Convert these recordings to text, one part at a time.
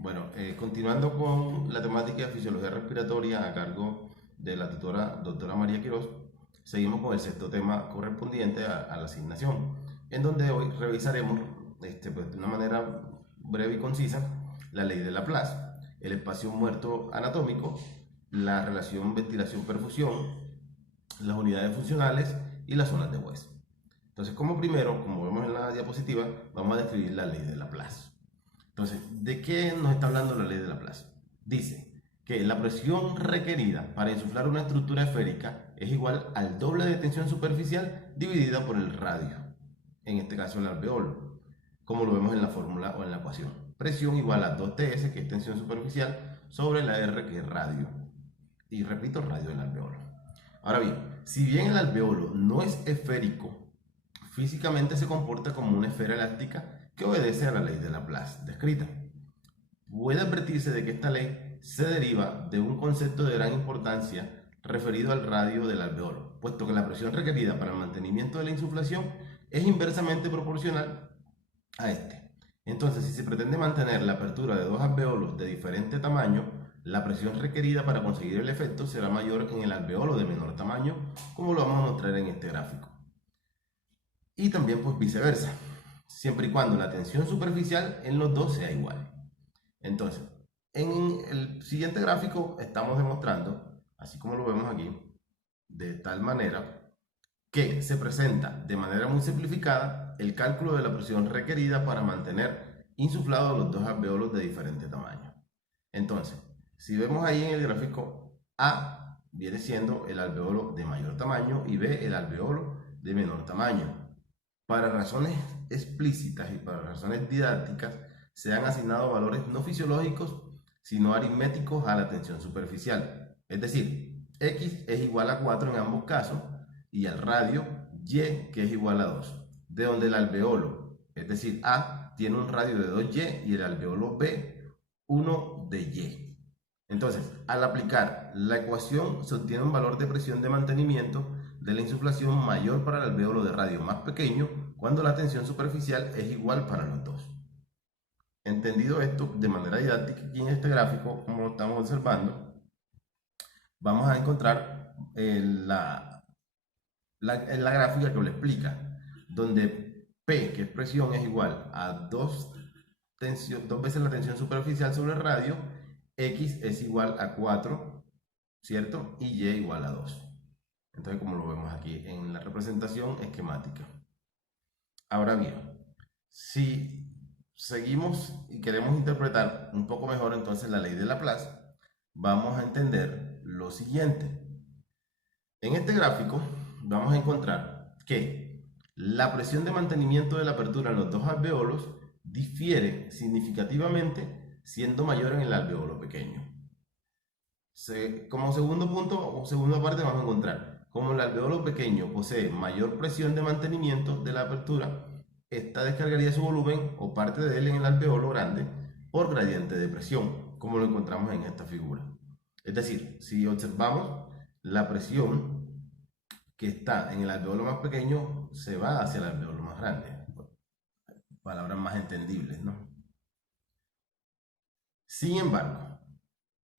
Bueno, continuando con la temática de fisiología respiratoria a cargo de la tutora doctora María Quirós, seguimos con el sexto tema correspondiente a la asignación, en donde hoy revisaremos pues, de una manera breve y concisa la ley de Laplace, el espacio muerto anatómico, la relación ventilación-perfusión, las unidades funcionales y las zonas de West. Entonces, como primero, como vemos en la diapositiva, vamos a describir la ley de Laplace. Entonces, ¿de qué nos está hablando la ley de Laplace? Dice que la presión requerida para insuflar una estructura esférica es igual al doble de tensión superficial dividida por el radio, en este caso el alveolo, como lo vemos en la fórmula o en la ecuación. Presión igual a 2TS, que es tensión superficial, sobre la R, que es radio. Y repito, radio del alveolo. Ahora bien, si bien el alveolo no es esférico, físicamente se comporta como una esfera elástica que obedece a la ley de Laplace descrita. Puede advertirse de que esta ley se deriva de un concepto de gran importancia referido al radio del alveolo, puesto que la presión requerida para el mantenimiento de la insuflación es inversamente proporcional a este. Entonces, si se pretende mantener la apertura de dos alveolos de diferente tamaño, la presión requerida para conseguir el efecto será mayor en el alveolo de menor tamaño, como lo vamos a mostrar en este gráfico. Y también pues viceversa, siempre y cuando la tensión superficial en los dos sea igual. Entonces, en el siguiente gráfico estamos demostrando, así como lo vemos aquí, de tal manera que se presenta de manera muy simplificada el cálculo de la presión requerida para mantener insuflados los dos alveolos de diferente tamaño. Entonces, si vemos ahí en el gráfico, A viene siendo el alveolo de mayor tamaño y B el alveolo de menor tamaño. Para razones explícitas y para razones didácticas, se han asignado valores no fisiológicos, sino aritméticos a la tensión superficial. Es decir, X es igual a 4 en ambos casos y al radio Y, que es igual a 2. De donde el alveolo, es decir, A, tiene un radio de 2Y y el alveolo B, 1 de Y. Entonces, al aplicar la ecuación, se obtiene un valor de presión de mantenimiento de la insuflación mayor para el alveolo de radio más pequeño cuando la tensión superficial es igual para los dos. Entendido esto de manera didáctica, aquí en este gráfico, como lo estamos observando, vamos a encontrar la gráfica que lo explica, donde P, que es presión, es igual a dos veces la tensión superficial sobre el radio, X es igual a 4, ¿cierto? Y Y igual a 2. Entonces, como lo vemos aquí en la representación esquemática. Ahora bien, si seguimos y queremos interpretar un poco mejor entonces la ley de Laplace, vamos a entender lo siguiente. En este gráfico vamos a encontrar que la presión de mantenimiento de la apertura en los dos alveolos difiere significativamente siendo mayor en el alveolo pequeño. Como segundo punto o segunda parte vamos a encontrar, como el alveolo pequeño posee mayor presión de mantenimiento de la apertura, esta descargaría su volumen o parte de él en el alveolo grande por gradiente de presión, como lo encontramos en esta figura. Es decir, si observamos, la presión que está en el alveolo más pequeño se va hacia el alveolo más grande. Palabras más entendibles, ¿no? Sin embargo,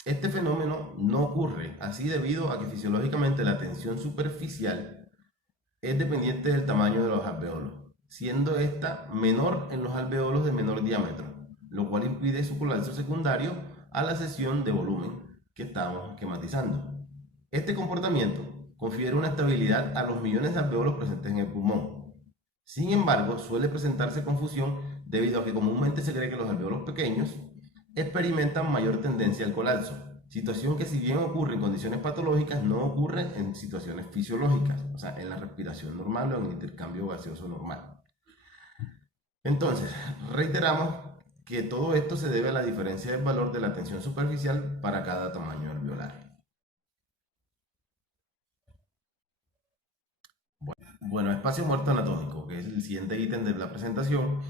este fenómeno no ocurre así debido a que fisiológicamente la tensión superficial es dependiente del tamaño de los alveolos, siendo esta menor en los alveolos de menor diámetro, lo cual impide su colapso secundario a la cesión de volumen que estamos esquematizando. Este comportamiento confiere una estabilidad a los millones de alveolos presentes en el pulmón. Sin embargo, suele presentarse confusión debido a que comúnmente se cree que los alveolos pequeños experimentan mayor tendencia al colapso, situación que si bien ocurre en condiciones patológicas, no ocurre en situaciones fisiológicas, o sea, en la respiración normal o en el intercambio gaseoso normal. Entonces, reiteramos que todo esto se debe a la diferencia del valor de la tensión superficial para cada tamaño alveolar. Bueno, espacio muerto anatómico, que es el siguiente ítem de la presentación.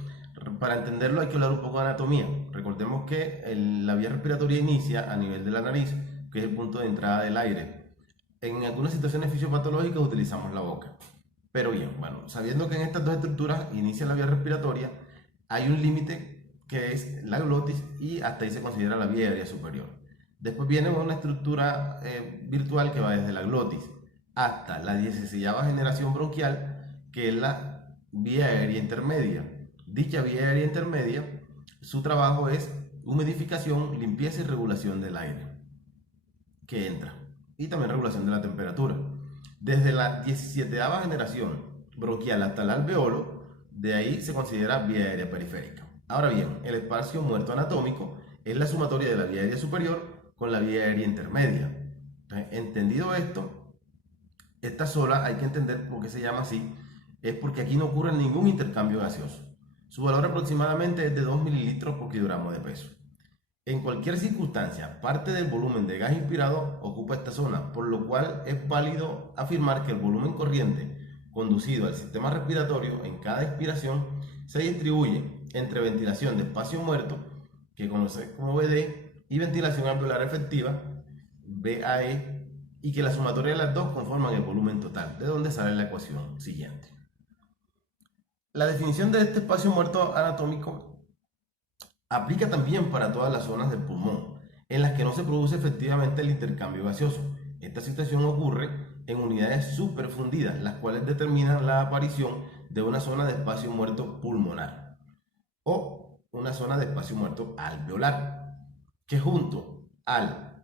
Para entenderlo hay que hablar un poco de anatomía. Recordemos que la vía respiratoria inicia a nivel de la nariz, que es el punto de entrada del aire. En algunas situaciones fisiopatológicas utilizamos la boca. Pero bien, bueno, sabiendo que en estas dos estructuras inicia la vía respiratoria, hay un límite que es la glotis, y hasta ahí se considera la vía aérea superior. Después viene una estructura virtual que va desde la glotis hasta la 16ª generación bronquial, que es la vía aérea intermedia. Dicha vía aérea intermedia, su trabajo es humidificación, limpieza y regulación del aire que entra, y también regulación de la temperatura. Desde la 17ª generación bronquial hasta el alveolo, de ahí se considera vía aérea periférica. Ahora bien, el espacio muerto anatómico es la sumatoria de la vía aérea superior con la vía aérea intermedia. Entonces, entendido esto, esta sola hay que entender por qué se llama así, es porque aquí no ocurre ningún intercambio gaseoso. Su valor aproximadamente es de 2 mililitros por kilogramo de peso. En cualquier circunstancia, parte del volumen de gas inspirado ocupa esta zona, por lo cual es válido afirmar que el volumen corriente conducido al sistema respiratorio en cada expiración se distribuye entre ventilación de espacio muerto, que conoce como BD, y ventilación alveolar efectiva, VAE, y que la sumatoria de las dos conforman el volumen total, de donde sale la ecuación siguiente. La definición de este espacio muerto anatómico aplica también para todas las zonas del pulmón, en las que no se produce efectivamente el intercambio gaseoso. Esta situación ocurre en unidades superfundidas, las cuales determinan la aparición de una zona de espacio muerto pulmonar o una zona de espacio muerto alveolar, que junto al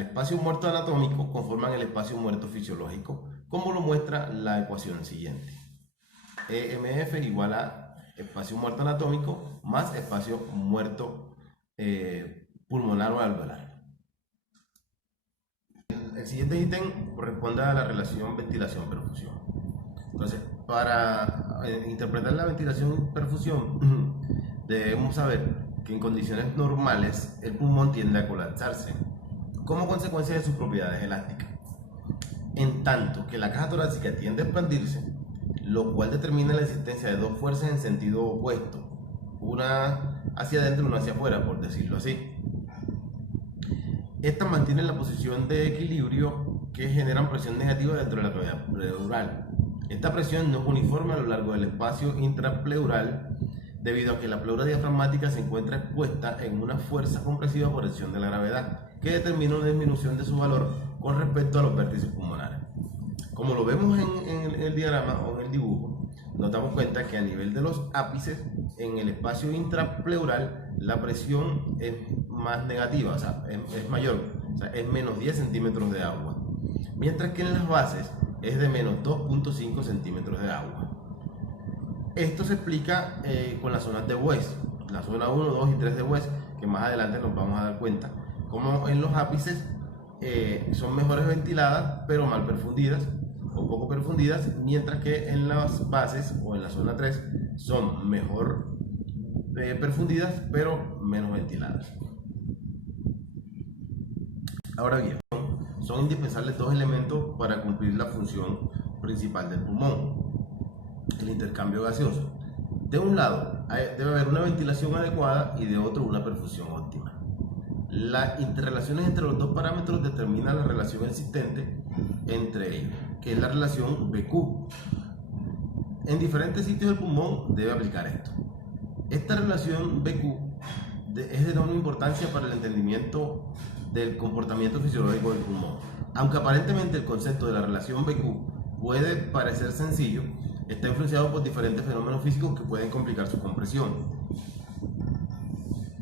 espacio muerto anatómico conforman el espacio muerto fisiológico, como lo muestra la ecuación siguiente. EMF igual a espacio muerto anatómico más espacio muerto pulmonar o alveolar. El siguiente ítem corresponde a la relación ventilación-perfusión. Entonces, para interpretar la ventilación-perfusión, debemos saber que en condiciones normales el pulmón tiende a colapsarse como consecuencia de sus propiedades elásticas, en tanto que la caja torácica tiende a expandirse, lo cual determina la existencia de dos fuerzas en sentido opuesto, una hacia adentro y una hacia afuera, por decirlo así. Estas mantienen la posición de equilibrio que generan presión negativa dentro de la cavidad pleural. Esta presión no es uniforme a lo largo del espacio intrapleural, debido a que la pleura diafragmática se encuentra expuesta en una fuerza compresiva por acción de la gravedad, que determina una disminución de su valor con respecto a los vértices pulmonares. Como lo vemos en el diagrama o en el dibujo, nos damos cuenta que a nivel de los ápices, en el espacio intrapleural, la presión es más negativa, o sea, es mayor, o sea, es menos 10 centímetros de agua, mientras que en las bases es de menos 2.5 centímetros de agua. Esto se explica con las zonas de West, la zona 1, 2 y 3 de West, que más adelante nos vamos a dar cuenta, como en los ápices son mejores ventiladas, pero mal perfundidas o poco perfundidas, mientras que en las bases o en la zona 3 son mejor perfundidas, pero menos ventiladas. Ahora bien, son indispensables dos elementos para cumplir la función principal del pulmón: el intercambio gaseoso. De un lado debe haber una ventilación adecuada y de otro una perfusión óptima. Las interrelaciones entre los dos parámetros determinan la relación existente entre ellos, que es la relación BQ. En diferentes sitios del pulmón debe aplicar esto. Esta relación BQ es de enorme importancia para el entendimiento del comportamiento fisiológico del pulmón. Aunque aparentemente el concepto de la relación BQ puede parecer sencillo, está influenciado por diferentes fenómenos físicos que pueden complicar su comprensión.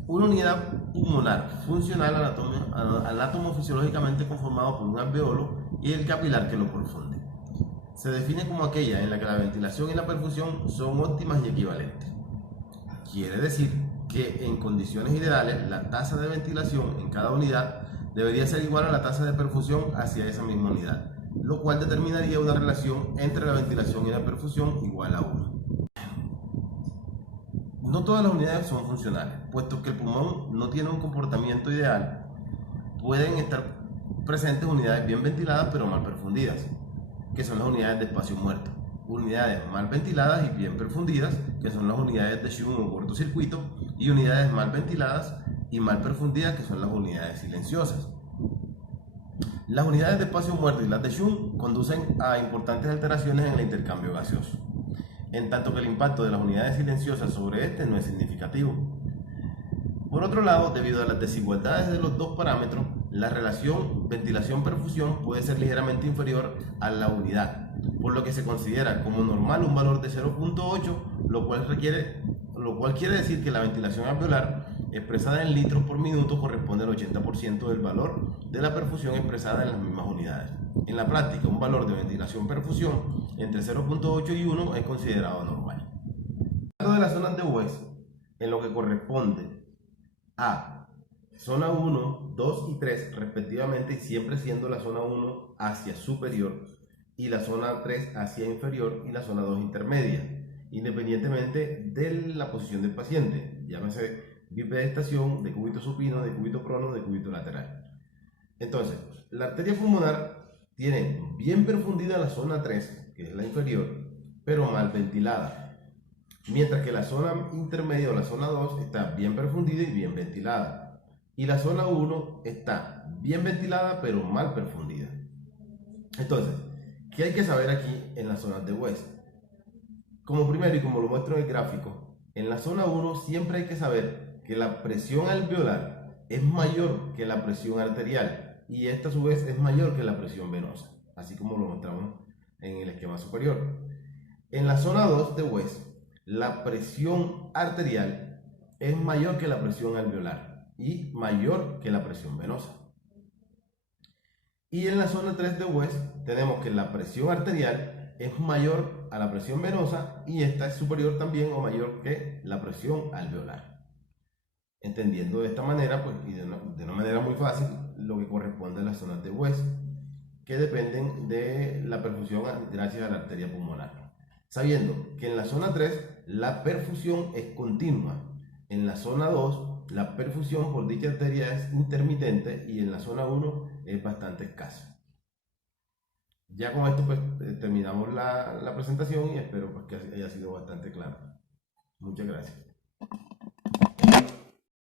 Una unidad pulmonar funcional anatomofisiológicamente conformado por un alveolo y el capilar que lo profunde. Se define como aquella en la que la ventilación y la perfusión son óptimas y equivalentes. Quiere decir que en condiciones ideales la tasa de ventilación en cada unidad debería ser igual a la tasa de perfusión hacia esa misma unidad, lo cual determinaría una relación entre la ventilación y la perfusión igual a 1. No todas las unidades son funcionales, puesto que el pulmón no tiene un comportamiento ideal. Pueden estar presentes unidades bien ventiladas pero mal perfundidas, que son las unidades de espacio muerto. Unidades mal ventiladas y bien perfundidas, que son las unidades de Shunt o cortocircuito, y unidades mal ventiladas y mal perfundidas, que son las unidades silenciosas. Las unidades de espacio muerto y las de Shunt conducen a importantes alteraciones en el intercambio gaseoso, en tanto que el impacto de las unidades silenciosas sobre este no es significativo. Por otro lado, debido a las desigualdades de los dos parámetros, la relación ventilación-perfusión puede ser ligeramente inferior a la unidad, por lo que se considera como normal un valor de 0.8, lo cual quiere decir que la ventilación alveolar expresada en litros por minuto corresponde al 80% del valor de la perfusión expresada en las mismas unidades. En la práctica, un valor de ventilación-perfusión entre 0.8 y 1 es considerado normal. Hablando de las zonas de West, en lo que corresponde a zona 1, 2 y 3 respectivamente, y siempre siendo la zona 1 hacia superior y la zona 3 hacia inferior y la zona 2 intermedia, independientemente de la posición del paciente, llámese bipedestación, decúbito supino, decúbito prono, decúbito lateral. Entonces, la arteria pulmonar tiene bien perfundida la zona 3, que es la inferior, pero mal ventilada. Mientras que la zona intermedia o la zona 2 está bien perfundida y bien ventilada. Y la zona 1 está bien ventilada pero mal perfundida. Entonces, ¿qué hay que saber aquí en las zonas de West? Como primero, y como lo muestro en el gráfico, en la zona 1 siempre hay que saber que la presión alveolar es mayor que la presión arterial y esta a su vez es mayor que la presión venosa, así como lo mostramos en el esquema superior. En la zona 2 de West, la presión arterial es mayor que la presión alveolar y mayor que la presión venosa. Y en la zona 3 de West tenemos que la presión arterial es mayor a la presión venosa y esta es superior también o mayor que la presión alveolar. Entendiendo de esta manera, pues, y de una manera muy fácil, lo que corresponde a las zonas de West, que dependen de la perfusión gracias a la arteria pulmonar. Sabiendo que en la zona 3 la perfusión es continua, en la zona 2 la perfusión por dicha arteria es intermitente y en la zona 1 es bastante escasa. Ya con esto pues terminamos la presentación y espero pues, que haya sido bastante claro. Muchas gracias.